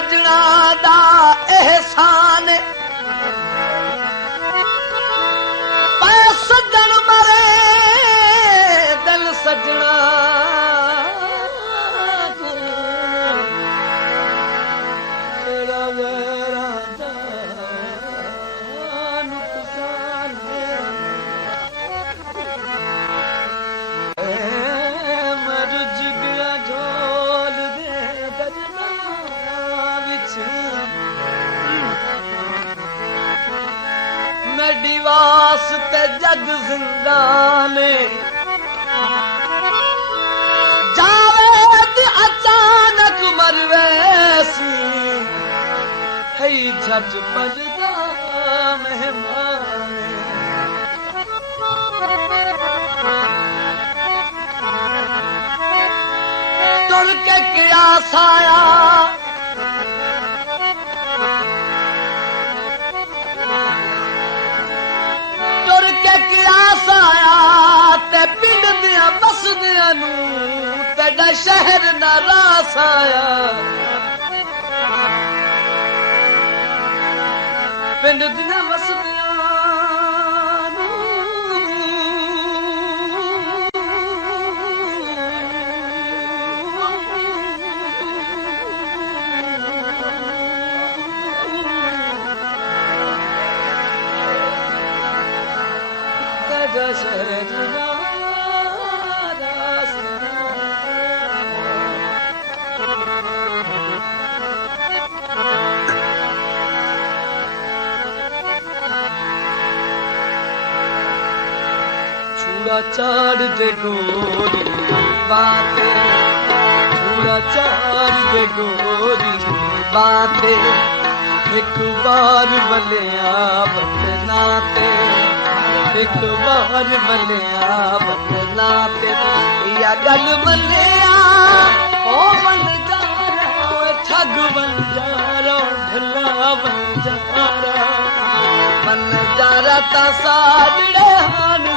सजना दा एहसान पै सजन मरे दिल सजना वास्ते जग जिंदाने जावेद अचानक मरवेसी है झट पजदा मेहमान तुर के क्या साया पिंड दिया बसदिया तेरा शहर न रास आया पिंड दिया बसदिया तेरा शहर चाड़ दे गोरी बातें पूरा चाड़ दे गोरी बातें एक बार बलिया बदनाते एक बार बलिया बदनाते या गल बलिया ओ बन जा रहा ठग बन जा रहा भला बन जा रहा ता साजड़े हान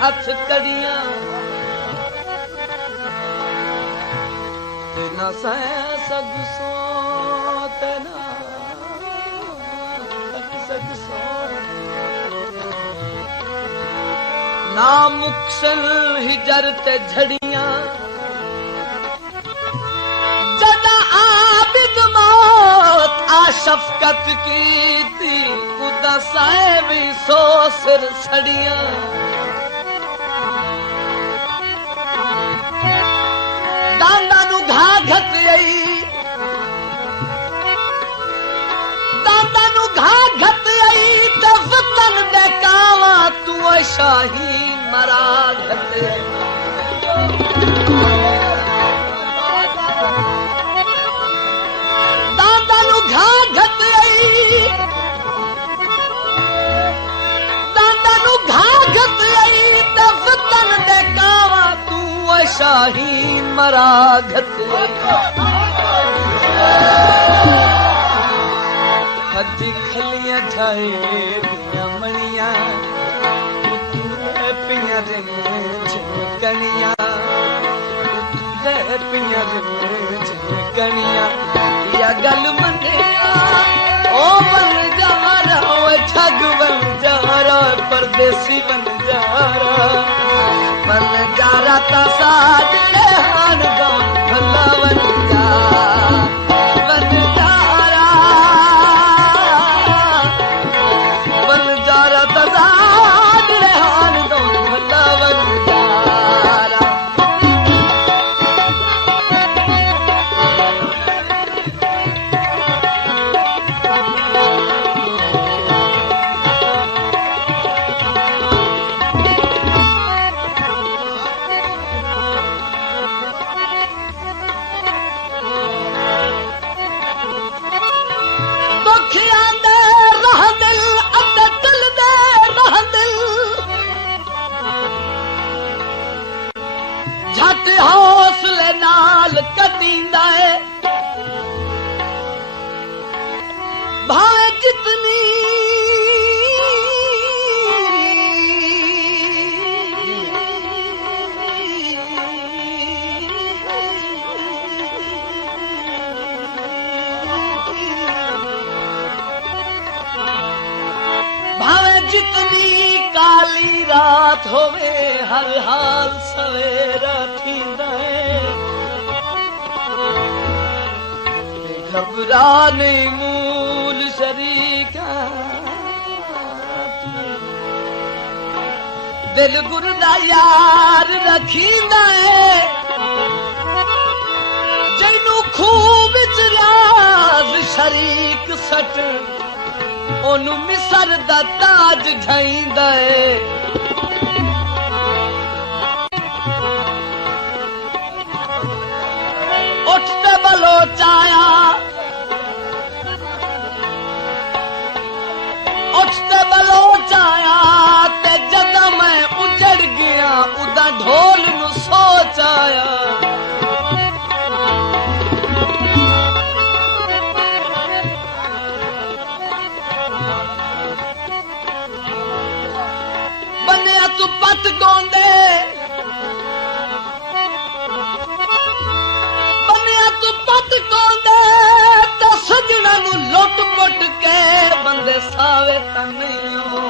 हथ कड़िया तेना सग सो तेना सग सो ना मुक्सन हिजर ते झड़िया जदा आबिद मौत आ शफकत की थी उदा साहेब सो सिर सड़िया घाघत आई दादा नु घाघत आई ते वतन दे कावा तू शाही मराघत दादा नु घाघत आई शाहीन मराघत हदी खलियां ठाए दियां मणियां पियां झकनियां पियां झकनियां या गल मनिया ओ बन जा रहा ठग बन जा रहा परदेसी बन जा रहा ता साजड़े हान दा भला बन जा रहा ता साजड़े हान दा भला बन जा रहा हौसले नाल कदींदा है भावे जितनी भावे जितनी काली रात होवे हर हाल सवेरा थींदा है घबराने मूल शरीका दिल गुरदा यार रखींदा है जैनू खूब विच राज शरीक सट ओनू मिसर दा ताज ढाईंदा है उठते बलोचाया ते जदा मैं उजड़ गया उदा ढोल नू सोचाया बनिया तू पट गोंदे सजना नू लुट पुट के बंदे सावे तनियो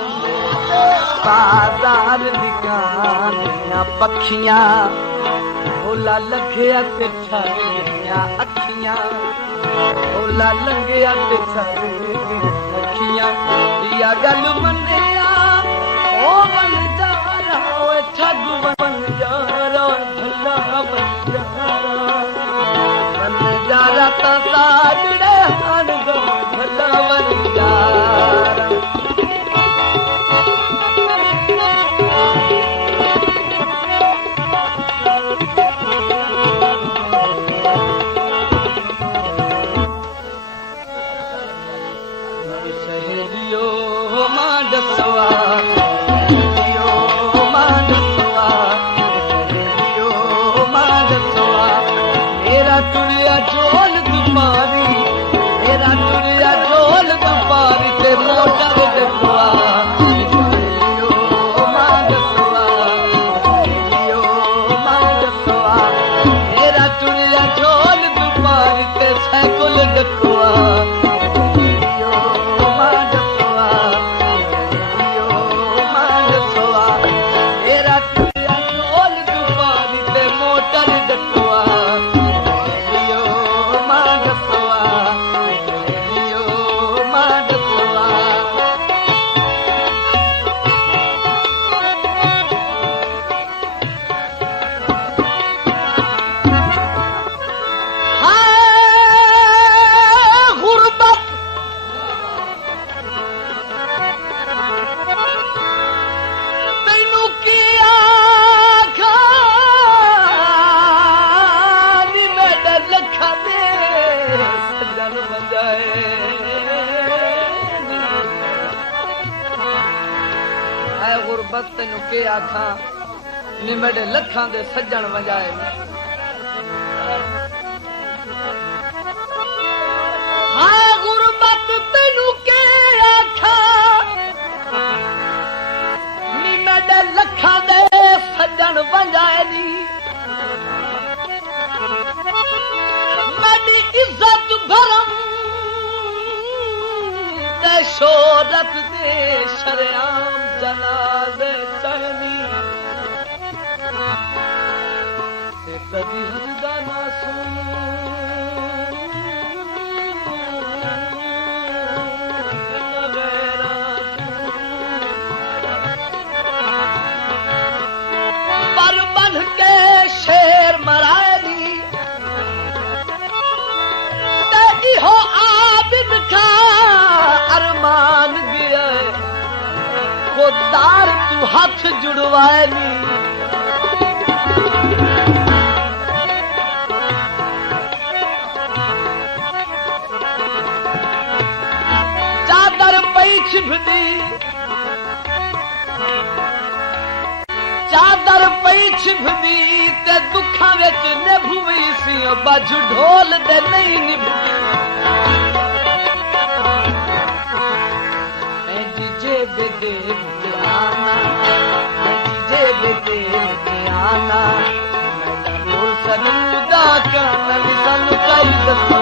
बाजार दिखानियां पखियां ओला लग्या ते ठर गईयां अखियां ओला लग्या ते ठर अखियां या गल मनिया ओ बन जा रहा ओए ठग बन जा रहा भला बन जा रहा ता साजड़े हान दो भला बन जा सहेलियो मां दसवा ढोल दुपारी मेरा टुरिया ढोल दुपारी ते मोटर डकवा मेरा टुरिया ढोल दुपारी ते साइकिल डकवा मेरा टुरिया ढोल दुपारी ते मोटर डकवा गुरबत तेनू के आखा नी मेरे लखां दे सज्जन वजाए हाय गुरबत तेनू के आखा नी मेरे लखां दे सज्जन वजाए नी मेरी इज्जत भरम ते शोहरत दे शरेआम जनाजे चढ़नी ते कदी हरदा ना पर बन के शेर मराएली ते इहो आबिद का अरमान गया खुदार तू हाथ जुड़वाएली चादर पई छिभदी चादर पई छिभदी ते दुखा विच निभवी सी बाजू ढोल दे नहीं निभदी बेदे आना जे बेदे आना मैं बोल सनूदा कान सन कई दफा